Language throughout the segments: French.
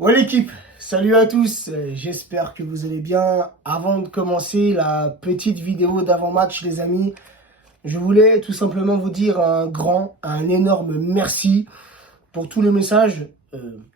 Ouais l'équipe, salut à tous, j'espère que vous allez bien. Avant de commencer la petite vidéo d'avant-match les amis, je voulais tout simplement vous dire un énorme merci pour tous les messages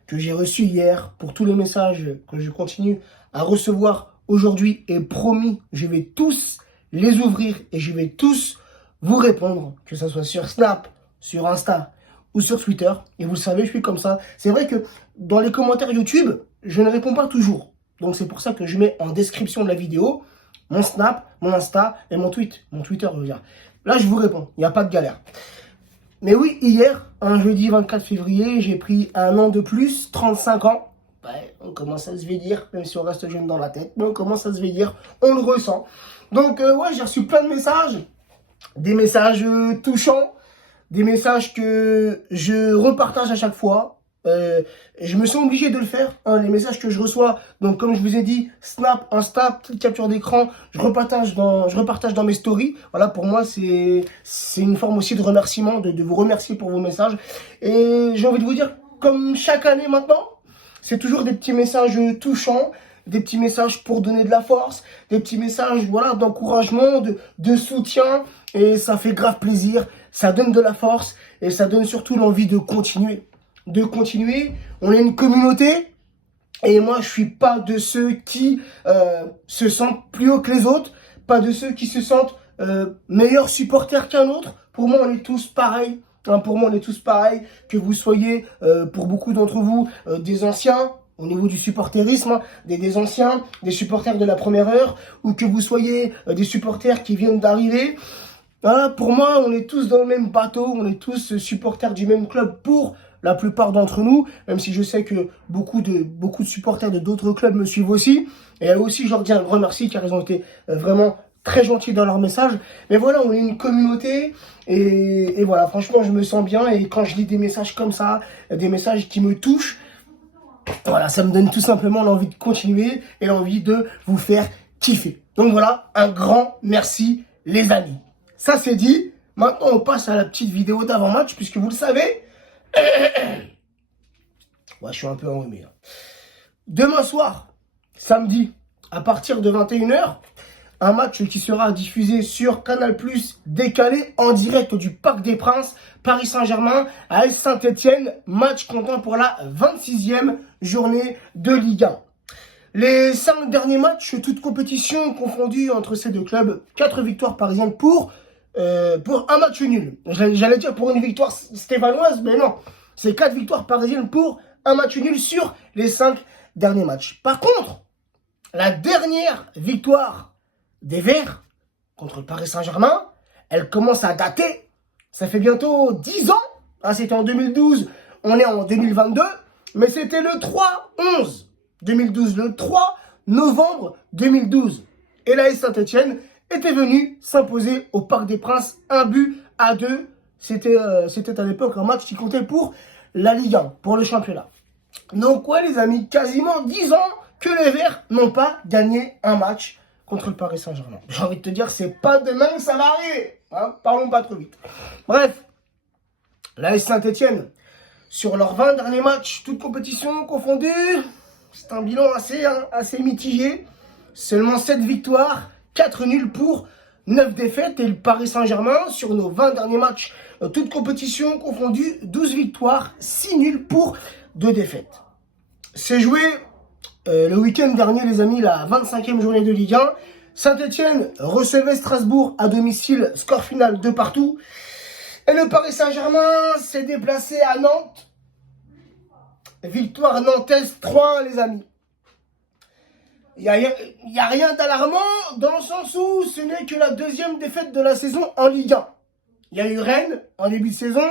que j'ai reçus hier, pour tous les messages que je continue à recevoir aujourd'hui et promis, je vais tous les ouvrir et je vais tous vous répondre, que ce soit sur Snap, sur Insta ou sur Twitter. Et vous le savez, je suis comme ça. C'est vrai que dans les commentaires YouTube, je ne réponds pas toujours. Donc c'est pour ça que je mets en description de la vidéo mon Snap, mon Insta et mon Twitter, je veux dire. Là, je vous réponds, il n'y a pas de galère. Mais oui, hier, un jeudi 24 février, j'ai pris un an de plus, 35 ans. Ouais, on commence à se vieillir, même si on reste jeune dans la tête, mais on commence à se vieillir, on le ressent. Donc ouais, j'ai reçu plein de messages, des messages touchants, des messages que je repartage à chaque fois. Je me sens obligé de le faire, hein, les messages que je reçois. Donc comme je vous ai dit, Snap, Insta, petite capture d'écran, je repartage dans mes stories. Voilà, pour moi, c'est une forme aussi de remerciement, de vous remercier pour vos messages. Et j'ai envie de vous dire, comme chaque année maintenant, c'est toujours des petits messages touchants, des petits messages pour donner de la force, des petits messages voilà, d'encouragement, de soutien. Et ça fait grave plaisir, ça donne de la force et ça donne surtout l'envie de continuer. De continuer, on est une communauté et moi je suis pas de ceux qui se sentent plus haut que les autres, pas de ceux qui se sentent meilleurs supporters qu'un autre. Pour moi on est tous pareils. Hein, pour moi on est tous pareils, que vous soyez pour beaucoup d'entre vous des anciens au niveau du supporterisme, hein, des anciens, des supporters de la première heure, ou que vous soyez des supporters qui viennent d'arriver. Voilà, pour moi, on est tous dans le même bateau, on est tous supporters du même club pour la plupart d'entre nous, même si je sais que beaucoup de supporters de d'autres clubs me suivent aussi. Et eux aussi, je leur dis un grand merci car ils ont été vraiment très gentils dans leurs messages. Mais voilà, on est une communauté et voilà, franchement, je me sens bien. Et quand je lis des messages comme ça, des messages qui me touchent, voilà, ça me donne tout simplement l'envie de continuer et l'envie de vous faire kiffer. Donc voilà, un grand merci les amis. Ça c'est dit, maintenant on passe à la petite vidéo d'avant-match puisque vous le savez, ouais, je suis un peu enrhumé là. Demain soir, samedi, à partir de 21 h, un match qui sera diffusé sur Canal+, décalé en direct du Parc des Princes, Paris Saint-Germain, à Saint-Etienne, match comptant pour la 26e journée de Ligue 1. Les 5 derniers matchs, toutes compétitions confondues entre ces deux clubs, 4 victoires parisiennes pour un match nul. J'allais dire pour une victoire stéphanoise, mais non. C'est 4 victoires parisiennes pour un match nul sur les 5 derniers matchs. Par contre, la dernière victoire des Verts contre le Paris Saint-Germain, elle commence à dater. Ça fait bientôt 10 ans. Ah, c'était en 2012, on est en 2022. Mais c'était le 3/11 2012, le 3 novembre 2012. Et l'AS Saint-Etienne était venu s'imposer au Parc des Princes 1-2. C'était à l'époque un match qui comptait pour la Ligue 1, pour le championnat. Donc ouais les amis, quasiment 10 ans que les Verts n'ont pas gagné un match contre le Paris Saint-Germain. J'ai envie de te dire, c'est pas demain que ça va arriver. Hein, parlons pas trop vite. Bref, l'AS Saint-Etienne, sur leurs 20 derniers matchs, toutes compétitions confondues, c'est un bilan assez mitigé. Seulement 7 victoires, 4 nuls pour 9 défaites. Et le Paris Saint-Germain, sur nos 20 derniers matchs, toutes compétitions confondues, 12 victoires, 6 nuls pour 2 défaites. C'est joué le week-end dernier, les amis, la 25e journée de Ligue 1. Saint-Etienne recevait Strasbourg à domicile, score final de partout. Et le Paris Saint-Germain s'est déplacé à Nantes. Victoire nantaise 3-1, les amis. Il n'y a rien d'alarmant dans le sens où ce n'est que la deuxième défaite de la saison en Ligue 1. Il y a eu Rennes en début de saison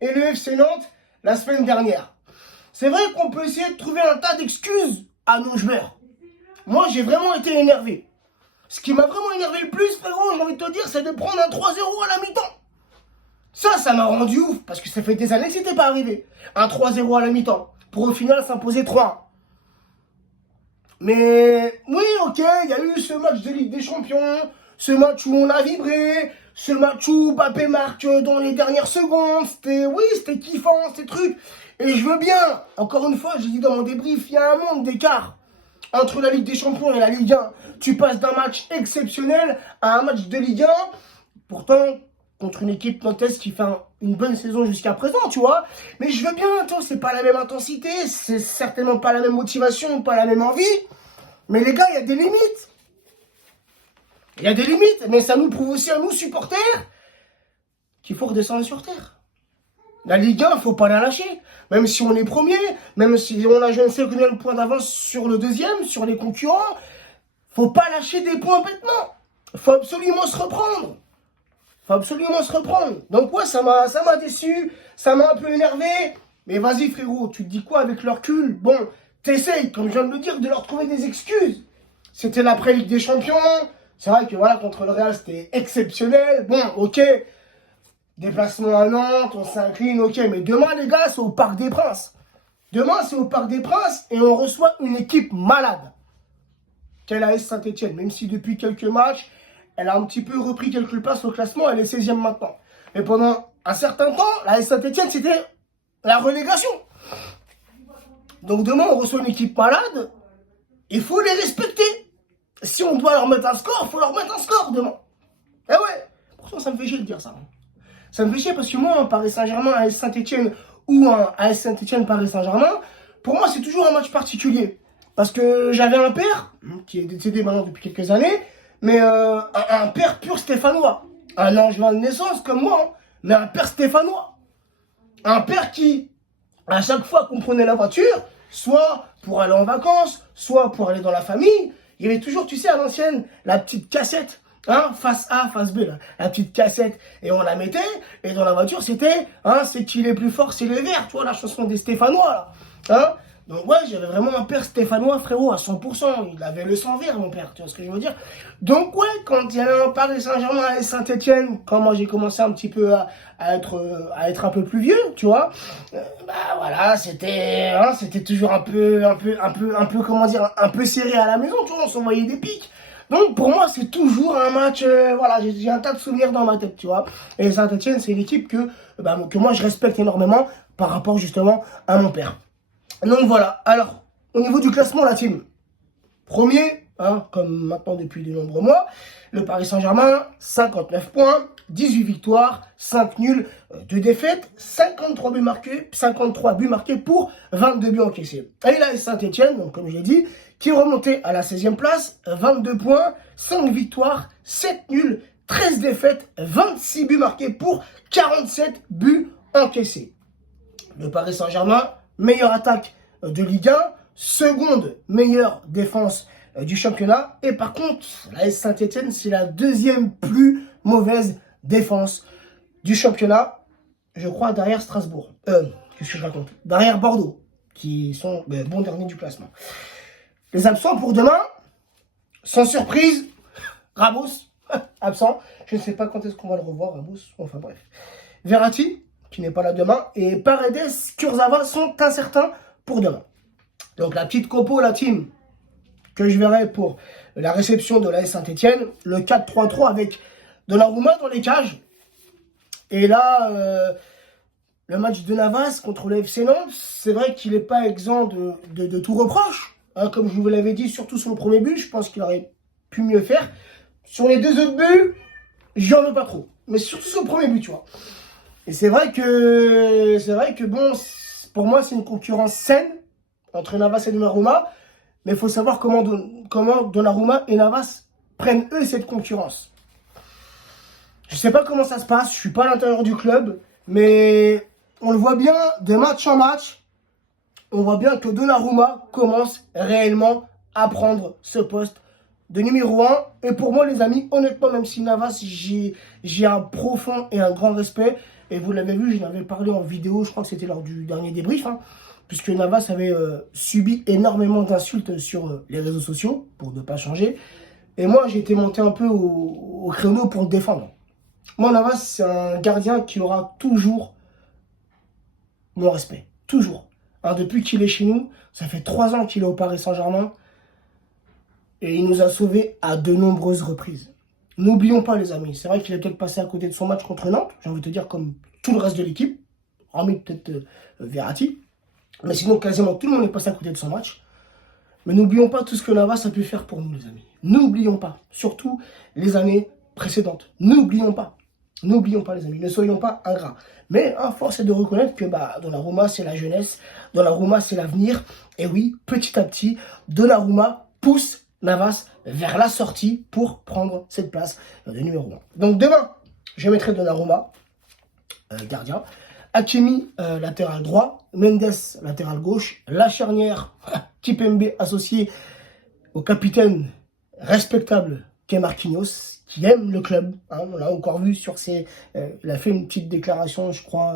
et le FC Nantes la semaine dernière. C'est vrai qu'on peut essayer de trouver un tas d'excuses à nos joueurs. Moi, j'ai vraiment été énervé. Ce qui m'a vraiment énervé le plus, frérot, j'ai envie de te dire, c'est de prendre un 3-0 à la mi-temps. Ça m'a rendu ouf, parce que ça fait des années que c'était pas arrivé. Un 3-0 à la mi-temps, pour au final s'imposer 3-1. Mais oui, ok, il y a eu ce match de Ligue des Champions, ce match où on a vibré, ce match où Mbappé marque dans les dernières secondes, c'était kiffant, ces trucs. Et je veux bien, encore une fois, j'ai dit dans mon débrief, il y a un monde d'écart entre la Ligue des Champions et la Ligue 1. Tu passes d'un match exceptionnel à un match de Ligue 1, pourtant contre une équipe nantaise qui fait une bonne saison jusqu'à présent, tu vois. Mais je veux bien, c'est pas la même intensité, c'est certainement pas la même motivation, pas la même envie. Mais les gars, il y a des limites. Il y a des limites, mais ça nous prouve aussi à nous, supporters, qu'il faut redescendre sur terre. La Ligue 1, il ne faut pas la lâcher. Même si on est premier, même si on a je ne sais combien de points d'avance sur le deuxième, sur les concurrents, il ne faut pas lâcher des points bêtement. Il faut absolument se reprendre. Donc ouais, ça m'a déçu, ça m'a un peu énervé. Mais vas-y frérot, tu te dis quoi avec leur recul? Bon, t'essayes, comme je viens de le dire, de leur trouver des excuses. C'était l'après-Ligue des Champions. C'est vrai que voilà, contre le Real, c'était exceptionnel. Bon, ok. Déplacement à Nantes, on s'incline, ok. Mais demain, les gars, c'est au Parc des Princes. Demain, c'est au Parc des Princes et on reçoit une équipe malade. Qu'est l'AS Saint-Etienne. Même si depuis quelques matchs, elle a un petit peu repris quelques places au classement, elle est 16e maintenant. Mais pendant un certain temps, l'AS Saint-Etienne, c'était la relégation. Donc demain, on reçoit une équipe malade. Il faut les respecter. Si on doit leur mettre un score, il faut leur mettre un score demain. Eh ouais. Pourtant, ça me fait chier de dire ça. Ça me fait chier parce que moi, un Paris Saint-Germain, AS Saint-Etienne ou un AS Saint-Etienne, Paris Saint-Germain, pour moi, c'est toujours un match particulier. Parce que j'avais un père, qui est décédé maintenant depuis quelques années, mais un père pur stéphanois. Un Angevin de naissance comme moi, hein, mais un père stéphanois. Un père qui, à chaque fois qu'on prenait la voiture, soit pour aller en vacances, soit pour aller dans la famille, il y avait toujours, tu sais, à l'ancienne, la petite cassette, hein, face A, face B, là, la petite cassette, et on la mettait, et dans la voiture, c'était, hein, c'est qui est plus fort, c'est les verts, tu vois, la chanson des Stéphanois, là, hein. Donc ouais, j'avais vraiment un père stéphanois, frérot, à 100%, il avait le sang vert, mon père, tu vois ce que je veux dire. Donc ouais, quand il y avait un Paris Saint-Germain à Saint-Etienne, quand moi j'ai commencé un petit peu à être un peu plus vieux, tu vois, bah voilà, c'était toujours un peu, comment dire, un peu serré à la maison, tu vois, on s'envoyait des pics. Donc pour moi, c'est toujours un match, voilà, j'ai un tas de souvenirs dans ma tête, tu vois. Et Saint-Etienne, c'est l'équipe que moi je respecte énormément par rapport justement à mon père. Donc voilà, alors, au niveau du classement, la team, premier, hein, comme maintenant depuis de nombreux mois, le Paris Saint-Germain, 59 points, 18 victoires, 5 nuls, 2 défaites, 53 buts marqués pour 22 buts encaissés. Et là, Saint-Etienne, donc comme je l'ai dit, qui est remonté à la 16e place, 22 points, 5 victoires, 7 nuls, 13 défaites, 26 buts marqués pour 47 buts encaissés. Le Paris Saint-Germain, meilleure attaque de Ligue 1, seconde meilleure défense du championnat. Et par contre, la Saint-Etienne, c'est la deuxième plus mauvaise défense du championnat, je crois, derrière Strasbourg. Qu'est-ce que je raconte? Derrière Bordeaux, qui sont bons derniers du classement. Les absents pour demain, sans surprise, Ramos, absent. Je ne sais pas quand est-ce qu'on va le revoir, Ramos. Enfin bref. Verratti, qui n'est pas là demain, et Paredes, Kurzawa sont incertains pour demain. Donc la petite compo, la team, que je verrai pour la réception de l'AS Saint-Etienne, le 4-3-3 avec Donnarumma dans les cages. Et là, le match de Navas contre le FC Nantes, c'est vrai qu'il n'est pas exempt de tout reproche. Hein, comme je vous l'avais dit, surtout sur le premier but, je pense qu'il aurait pu mieux faire. Sur les deux autres buts, j'en veux pas trop. Mais surtout sur le premier but, tu vois. Et c'est vrai que bon, pour moi, c'est une concurrence saine entre Navas et Donnarumma. Mais il faut savoir comment Donnarumma et Navas prennent eux cette concurrence. Je ne sais pas comment ça se passe, je ne suis pas à l'intérieur du club, mais on le voit bien de match en match. On voit bien que Donnarumma commence réellement à prendre ce poste de numéro 1. Et pour moi, les amis, honnêtement, même si Navas, j'ai un profond et un grand respect. Et vous l'avez vu, j'en avais parlé en vidéo, je crois que c'était lors du dernier débrief, hein, puisque Navas avait subi énormément d'insultes sur les réseaux sociaux, pour ne pas changer. Et moi, j'ai été monté un peu au créneau pour le défendre. Moi, Navas, c'est un gardien qui aura toujours mon respect. Toujours. Hein, depuis qu'il est chez nous, ça fait 3 ans qu'il est au Paris Saint-Germain. Et il nous a sauvés à de nombreuses reprises. N'oublions pas, les amis, c'est vrai qu'il est peut-être passé à côté de son match contre Nantes, j'ai envie de te dire comme tout le reste de l'équipe, hormis peut-être Verratti. Mais sinon, quasiment tout le monde est passé à côté de son match. Mais n'oublions pas tout ce que Navas a pu faire pour nous, les amis. N'oublions pas. Surtout les années précédentes. N'oublions pas. N'oublions pas, les amis. Ne soyons pas ingrats. Mais force est de reconnaître que Donnarumma, c'est la jeunesse. Donnarumma, c'est l'avenir. Et oui, petit à petit, Donnarumma pousse Navas vers la sortie pour prendre cette place de numéro 1. Donc demain, je mettrai Donnarumma, gardien. Hakimi, latéral droit. Mendes, latéral gauche. La charnière, Kimpembe associé au capitaine respectable qu'est Marquinhos, qui aime le club. Hein, on l'a encore vu sur ses... il a fait une petite déclaration, je crois,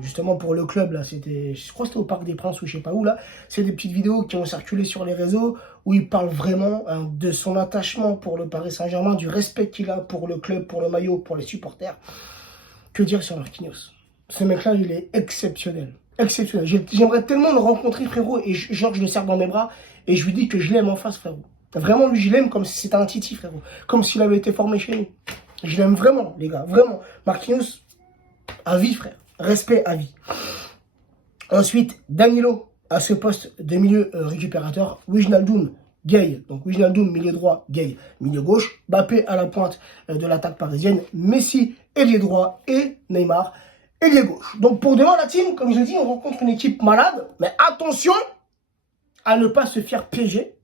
justement pour le club. Là, je crois que c'était au Parc des Princes ou je sais pas où. Là, c'est des petites vidéos qui ont circulé sur les réseaux où il parle vraiment de son attachement pour le Paris Saint-Germain, du respect qu'il a pour le club, pour le maillot, pour les supporters. Que dire sur Marquinhos? Ce mec-là, il est exceptionnel. Exceptionnel. J'aimerais tellement le rencontrer, frérot, et genre, je le serre dans mes bras, et je lui dis que je l'aime en face, frérot. Vraiment, lui, je l'aime comme si c'était un titi, frérot. Comme s'il avait été formé chez nous. Je l'aime vraiment, les gars, vraiment. Marquinhos, à vie, frère. Respect à vie. Ensuite, Danilo, à ce poste de milieu récupérateur. Wijnaldum, Gay. Donc, Wijnaldum, milieu droit, Gay, milieu gauche. Mbappé à la pointe de l'attaque parisienne. Messi, ailier droit. Et Neymar, ailier gauche. Donc, pour demain, la team, comme je dis, on rencontre une équipe malade. Mais attention à ne pas se faire piéger.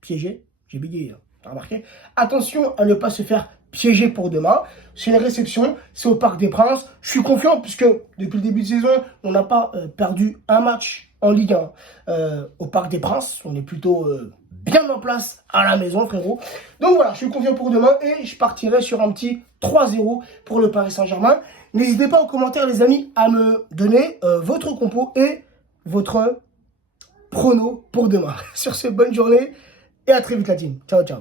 Piéger, j'ai bégayé, t'as remarqué? Attention à ne pas se faire piéger pour demain. C'est une réception, c'est au Parc des Princes. Je suis confiant puisque depuis le début de saison, on n'a pas perdu un match en Ligue 1 au Parc des Princes. On est plutôt bien en place à la maison, frérot. Donc voilà, je suis confiant pour demain et je partirai sur un petit 3-0 pour le Paris Saint-Germain. N'hésitez pas en commentaire, les amis, à me donner votre compo et votre prono pour demain. Sur ce, bonne journée. Et à très vite la team. Ciao, ciao.